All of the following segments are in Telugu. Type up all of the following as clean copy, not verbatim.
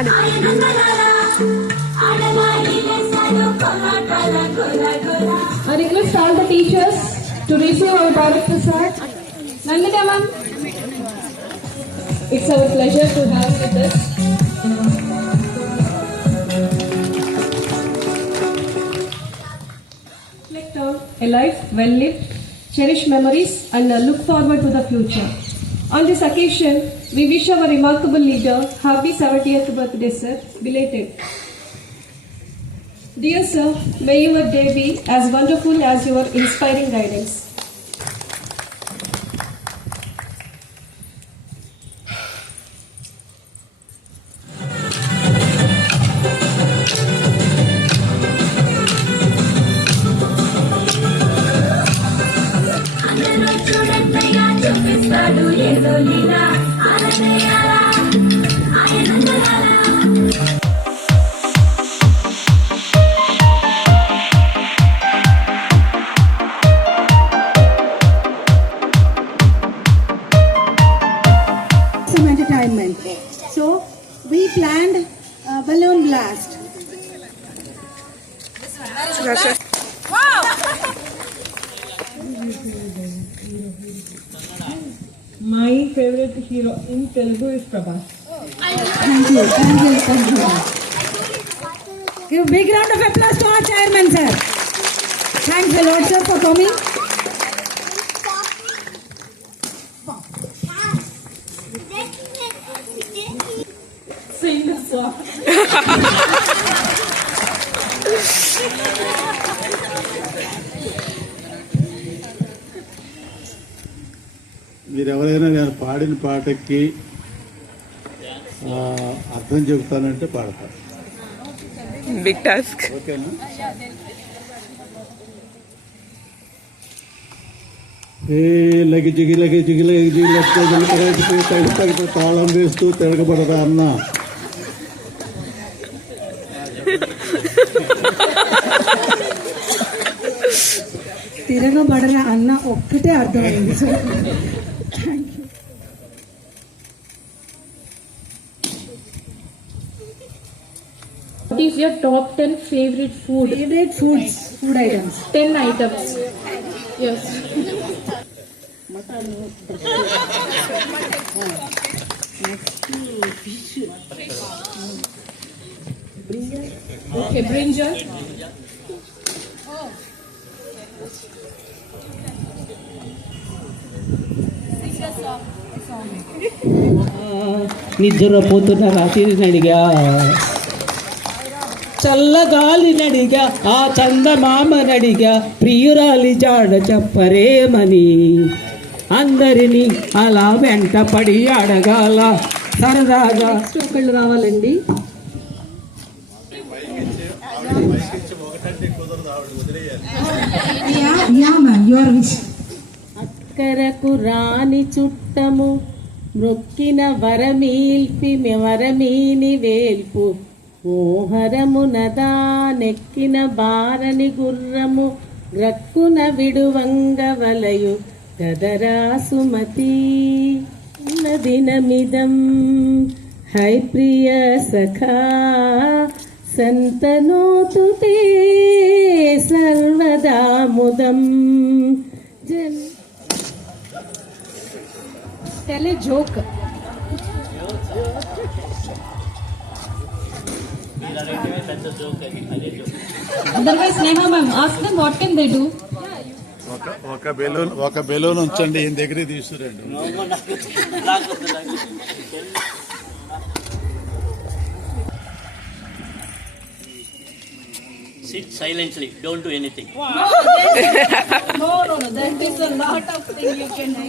ఆడు. I request all the teachers to receive our Bharat Prasad. Nandita ma'am, it's our pleasure to have you with us. Reflect on a life well lived, cherish memories and look forward to the future. On this occasion, we wish our remarkable leader happy 70th birthday, sir, belated. Dear sir, may your day be as wonderful as your inspiring guidance. Some entertainment. So we planned a balloon blast. My favorite hero in Telugu is Prabhas. Thank you. Give a big round of applause to our chairman, sir. Thanks a lot, sir, for coming. Sing the song. మీరు ఎవరైనా నేను పాడిన పాటకి అర్థం చెబుతానంటే పాడతాను. Big task. ఓకేనా? ఏ లగి జిగి తాళం వేస్తూ తిరగబడదా అన్న. తిరగబడరా అన్న ఒక్కటే అర్థమైంది sir. What is your top 10 favorite food? Favorite food items. 10 items. Yes. Okay, brinjal. నిద్రపోతున్న రాత్రిని అడిగా, చల్లగాలినడిగా, ఆ చందమామనడిగా, ప్రియురాలి జాడ చెప్పరేమని. అందరినీ అలా వెంటపడి అడగాల సరదాగా. ఒకళ్ళు రావాలండి. అక్కరకు రాని చుట్టము మ్రొక్కిన వరమీని వేల్పు. మోహరమునదా నెక్కిన బారని గుర్రము గ్రక్కున విడువంగ వలయు గదరా సుమతి. దినమిదం హై ప్రియ సఖా సంతనోతు తే సర్వదా ముదం. Tell a joke. Otherwise, Neha ma'am, ask them what can they do. ఒక బెలూన్ ఉంచండి, ఈయన దగ్గర తీసుకురండి. Sit silently, don't do anything. No, that is a lot of things you can do.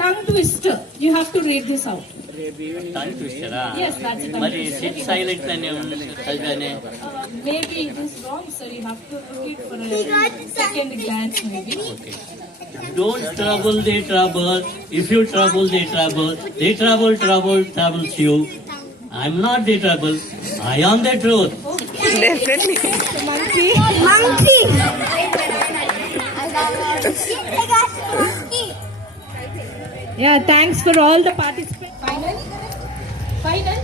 Tongue twister. You have to read this out. Tongue twister, Yes, that's a tongue మరి twister. sit silent అనే చదివానే. Maybe it is wrong, so you have to look it for a second glance maybe. Okay. Don't trouble, they trouble. If you trouble, they trouble. They troubles you. I'm not the trouble. I am the truth. Definitely. Monkey. Yeah, thanks for all the participants. Final?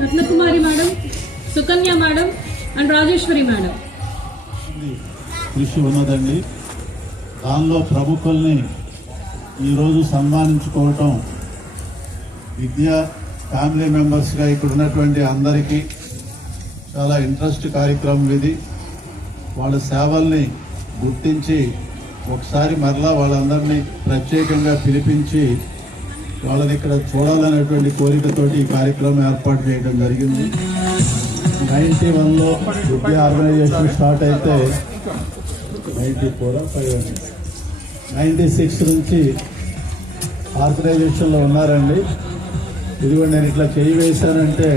Ratnakumari madam, Sukanya madam and Rajeshwari madam. కృషి ఉన్నదండి. దానిలో ప్రముఖుల్ని ఈరోజు సన్మానించుకోవటం విద్యా ఫ్యామిలీ మెంబర్స్గా ఇక్కడ ఉన్నటువంటి అందరికీ చాలా ఇంట్రెస్ట్ కార్యక్రమం ఇది. వాళ్ళ సేవల్ని గుర్తించి ఒకసారి మరలా వాళ్ళందరినీ ప్రత్యేకంగా పిలిపించి వాళ్ళని ఇక్కడ చూడాలనేటువంటి కోరికతోటి ఈ కార్యక్రమం ఏర్పాటు చేయడం జరిగింది. 91లో విద్యా ఆర్గనైజేషన్ స్టార్ట్ అయితే 96 నుంచి ఆర్గనైజేషన్లో ఉన్నారండి. ఇదిగో నేను ఇట్లా చేయి వేశానంటే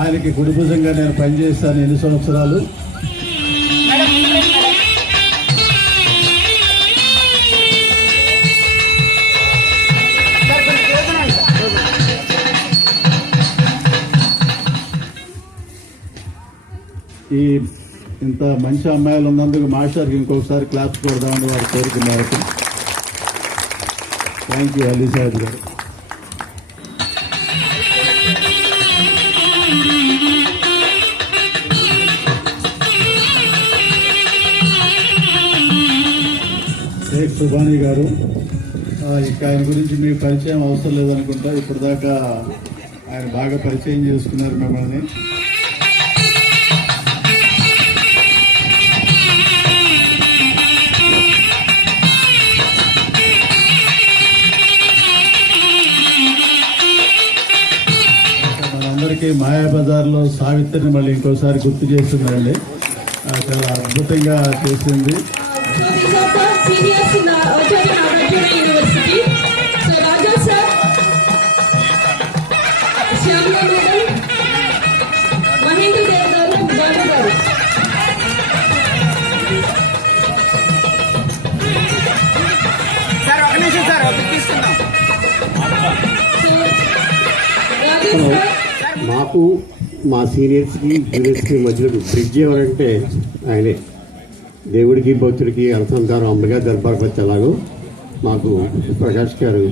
ఆయనకి గుడిభుజంగా నేను పనిచేశాను ఎన్ని సంవత్సరాలు. ఈ ఇంత మంచి అమ్మాయిలు ఉన్నందుకు మాస్టర్కి ఇంకొకసారి క్లాప్స్ కొడదామని వారు కోరుకున్నారు. థ్యాంక్ యూ అలీ సాహెబ్ గారు. షేక్ సుబానీ గారు, ఇక ఆయన గురించి మీకు పరిచయం అవసరం లేదనుకుంటా. ఇప్పటిదాకా ఆయన బాగా పరిచయం చేసుకున్నారు మిమ్మల్ని. మనందరికీ మాయాబజార్లో సావిత్రిని మళ్ళీ ఇంకోసారి గుర్తు చేస్తున్నారండి. చాలా అద్భుతంగా చేసింది. These are the seniors in the Acharya Nagarjuna University. So Raja sir, Shyamla madam, Mahendra Dev garu, Babu garu. Sir ఒక నిమిషం సార్ తీసుకుందాం. So Raja sir. మాకు మా సీనియర్స్కి జూనియర్స్కి మధ్యలో బ్రిడ్జ్ ఎవరంటే ఆయనే. దేవుడికి భక్తుడికి అనుసంధానం అమ్మగా దర్బార్పతి ఎలాగో మాకు ప్రకాష్ గారు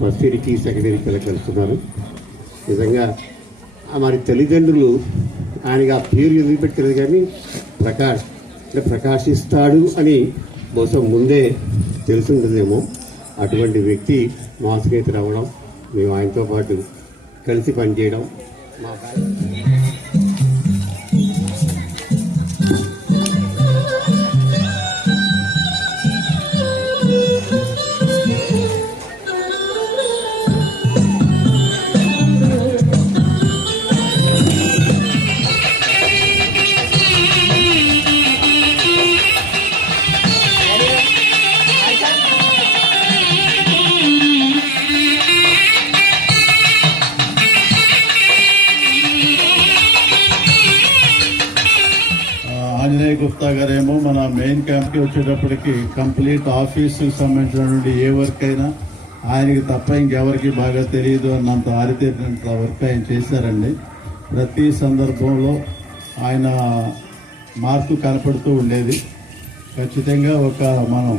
ఫస్ట్ ఇయర్కి సెకండ్ ఇయర్కి ఇలా కలుస్తున్నారు. నిజంగా మరి తల్లిదండ్రులు ఆయనకి ఆ పేరు ఎందుకు పెట్టలేదు కానీ ప్రకాష్ అంటే ప్రకాశిస్తాడు అని బహుశా ముందే తెలుసుంటుందేమో. అటువంటి వ్యక్తి మా స్నేహితుడు అవ్వడం, మేము ఆయనతో పాటు కలిసి పనిచేయడం మా ఆంజనేయ గుప్తా గారేమో మన మెయిన్ క్యాంప్కి వచ్చేటప్పటికి కంప్లీట్ ఆఫీస్కి సంబంధించినటువంటి ఏ వర్క్ అయినా ఆయనకి తప్ప ఇంకెవరికి బాగా తెలియదు అన్నంత ఆరితేరినంత వర్క్ ఆయన చేశారండి. ప్రతి సందర్భంలో ఆయన మార్పు కనపడుతూ ఉండేది. ఖచ్చితంగా ఒక మనం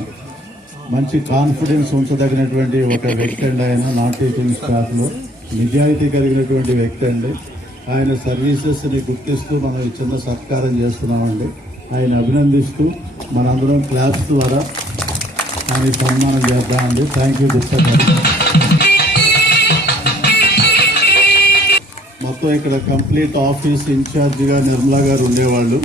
మంచి కాన్ఫిడెన్స్ ఉంచదగినటువంటి ఒక వ్యక్తి అండి ఆయన. నాన్ టీచింగ్ స్టాఫ్లో నిజాయితీ కలిగినటువంటి వ్యక్తి అండి. ఆయన సర్వీసెస్ని గుర్తిస్తూ మనం ఈ చిన్న సత్కారం చేస్తున్నామండి. ఆయన అభినందిస్తూ మనందరం క్లాప్స్ ద్వారా ఆయన సన్మానం చేద్దామండి. థ్యాంక్ యూ గుప్తా గారు. మొత్తం ఇక్కడ కంప్లీట్ ఆఫీస్ ఇన్ఛార్జిగా నిర్మలా గారు ఉండేవాళ్ళు.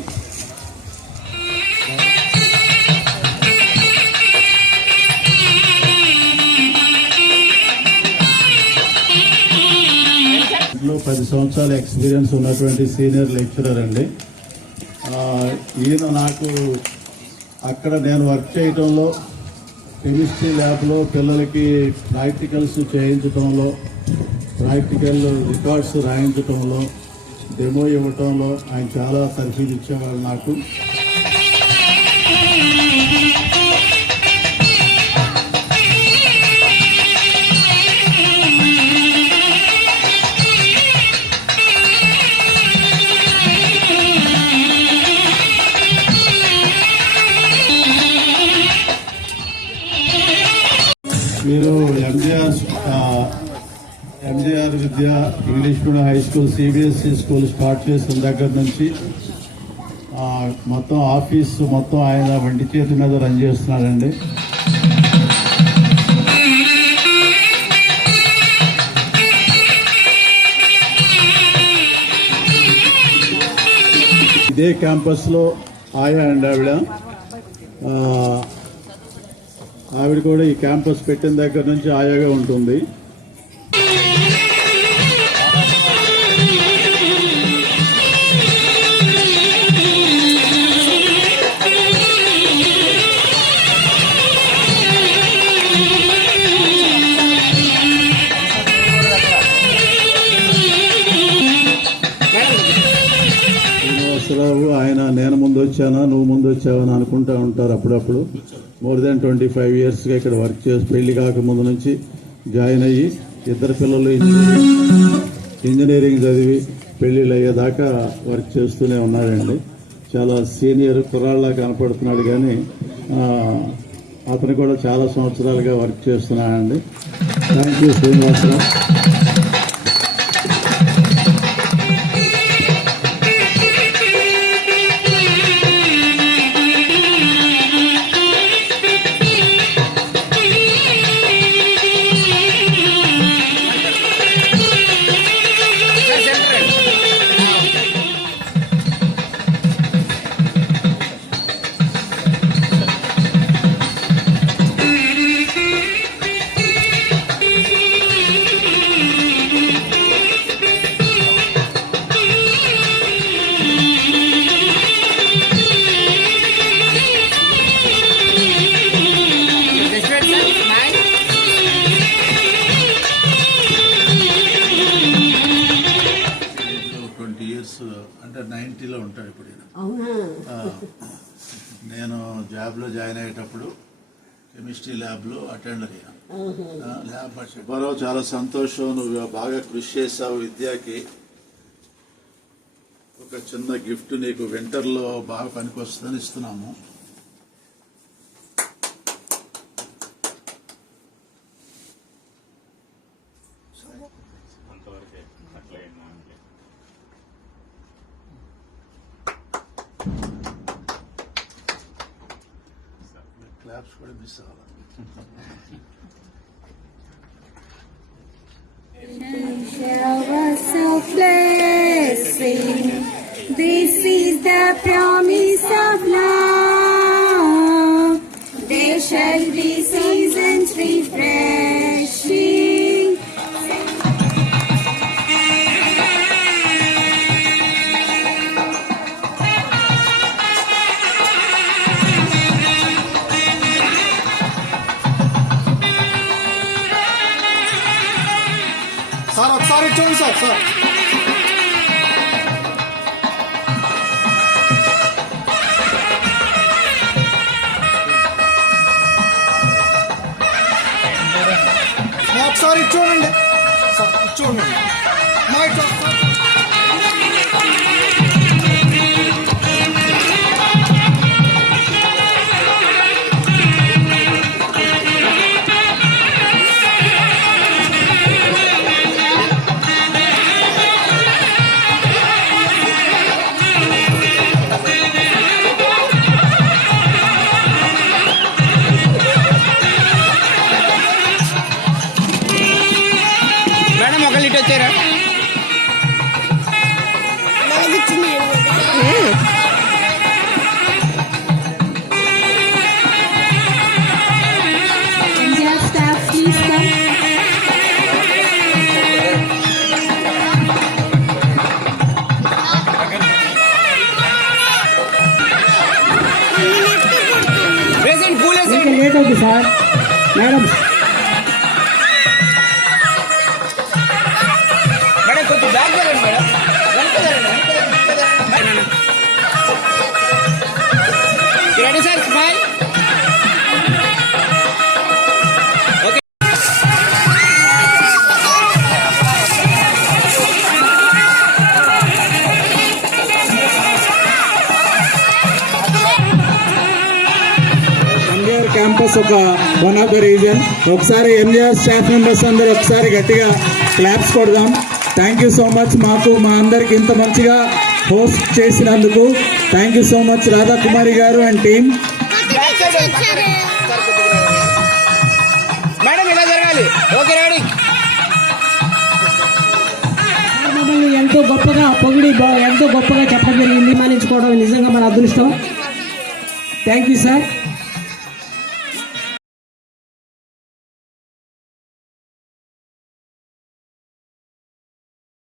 లో 10 సంవత్సరాల ఎక్స్పీరియన్స్ ఉన్నటువంటి సీనియర్ లెక్చరర్ అండి. ఈయన నాకు అక్కడ నేను వర్క్ చేయటంలో కెమిస్ట్రీ ల్యాబ్లో పిల్లలకి ప్రాక్టికల్స్ చేయించడంలో, ప్రాక్టికల్ రికార్డ్స్ రాయించడంలో, డెమో ఇవ్వటంలో ఆయన చాలా తర్ఫీదు ఇచ్చేవాళ్ళు నాకు. మీరు MGR Vidya English medium high school CBSE school start చేసిన దగ్గర నుంచి మొత్తం ఆఫీస్ మొత్తం ఆయన వంటి చేతి మీద రన్ చేస్తున్నాడండి. ఇదే క్యాంపస్లో ఆయా అండి ఆవిడ కూడా ఈ క్యాంపస్ పెట్టిన దగ్గర నుంచి ఆయాగా ఉంటుంది. శ్రీనివాసరావు ఆయన నేను ముందు వచ్చానా నువ్వు ముందు వచ్చావని అనుకుంటా ఉంటారు అప్పుడప్పుడు. మోర్ దాన్ 25 yearsగా ఇక్కడ వర్క్ చేసి పెళ్లి కాకముందు నుంచి జాయిన్ అయ్యి ఇద్దరు పిల్లలు ఇంజనీరింగ్ చదివి పెళ్లిళ్ళు అయ్యేదాకా వర్క్ చేస్తూనే ఉన్నారండి. చాలా సీనియర్ కుర్రాళ్ళ కనపడుతున్నాడు కానీ అతను కూడా చాలా సంవత్సరాలుగా వర్క్ చేస్తున్నాడండి. Thank you Srinivasarao. అంటే 90లో ఉంటాడు ఇప్పుడు. నేను జాబ్లో జాయిన్ అయ్యేటప్పుడు కెమిస్ట్రీ ల్యాబ్లో అటెండర్ అయ్యాను. ల్యాబ్ సుబ్బారావు చాలా సంతోషం, నువ్వు బాగా కృషి చేసావు విద్యకి. ఒక చిన్న గిఫ్ట్ నీకు వింటర్లో బాగా పనికొస్తుందని ఇస్తున్నాము. క్లాప్స్ కూడా మిస్ అవ్వాలి. Showers of blessing, this is the promise of love. There shall be seasons refreshing. Sir ఒకసారి చూడండి సార్. ఒకసారి చూడండి సార్, చూడండి మేడం ఒక లిట్ వచ్చారా? India staff, please come. Late అవుతుంది సార్. మేడం కొంచెం బ్యాక్ జరగండి madam. Ready sir, smile. Okay. Campus ఒక వన్ ఆఫ్ ద రీజన్. ఒకసారి ఎంజీఆర్ స్టాఫ్ మెంబర్స్ అందరూ ఒకసారి గట్టిగా క్లాప్స్ కొడదాం. థ్యాంక్ యూ సో మచ్ మాకు మా అందరికి ఇంత మంచిగా హోస్ట్ చేసినందుకు. Thank you so much Radhakumari గారు అండ్ టీమ్. మేడం ఇలా జరగాలి. Okay ready. మమ్మల్ని ఎంతో గొప్పగా పొగిడి ఎంతో గొప్పగా చెప్పడం జరిగింది. మానించుకోవడం నిజంగా మన అదృష్టం. Thank you sir.